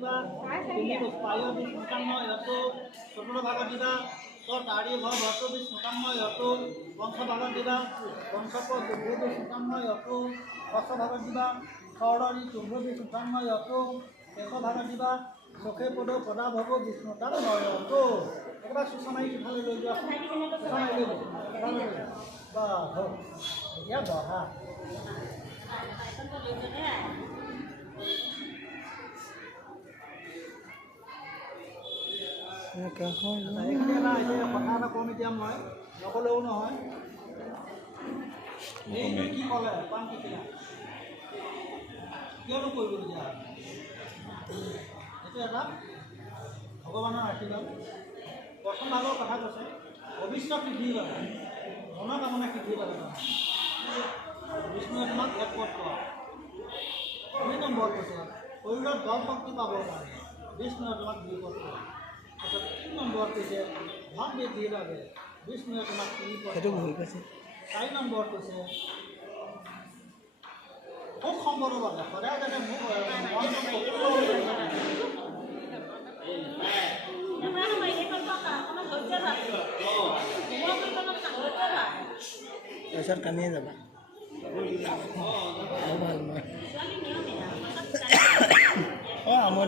দিবা তুমি পায় বিশ নকাম্য ইহতু চতুর্থ ভাগত দিবা তারি ভর ভরত বিশ নকাম্য ইহতু পঞ্চ ভাগত দিবা পঞ্চপদ দুর্ভ বিশ নকাম্য ইহতু ষষ্ঠ ভাগত দিবা ষড়ি তুম্ভ বিশ নকাম্য ইহতু শেষ ভাগত দিবা চখে পদ পদা ভব বিষ্ণুকাম্য ইহতু একেবাৰে সুচনাই ইফালে লৈ যোৱা সুচনাই লৈ যোৱা বা হওক এতিয়া বহা কথা এটা কম এতিয়া মই নকলেও নহয় এইটো কি ক'লে পাণ কিনা কিয়নো কৰিবলগীয়া এইটো এটা ভগৱানৰ আশীৰ্বাদ প্ৰথম ভাগৰ কথা কৈছে ভৱিষ্যত সিদ্ধিৰ বাবে মনৰ কামনা সিদ্ধিৰ বাবে বিষ্ণুৱে তোমাক এক পথ কোৱা 2 নম্বৰ কৈছে শৰীৰত বল শক্তি পাবৰ কাৰণে বিষ্ণুৱে তোমাক 2 পথ কোৱা তাৰপিছত 3 নম্বৰ কৈছে ধন বৃদ্ধিৰ বাবে বিষ্ণুৱে তোমাক 3 পথ সেইটো ভুল কৈছে 4 নম্বৰ কৈছে খুব সম্পদৰ বাবে সদায় যাতে মোক পইচাৰ কামিয়ে যাবা ভাল মই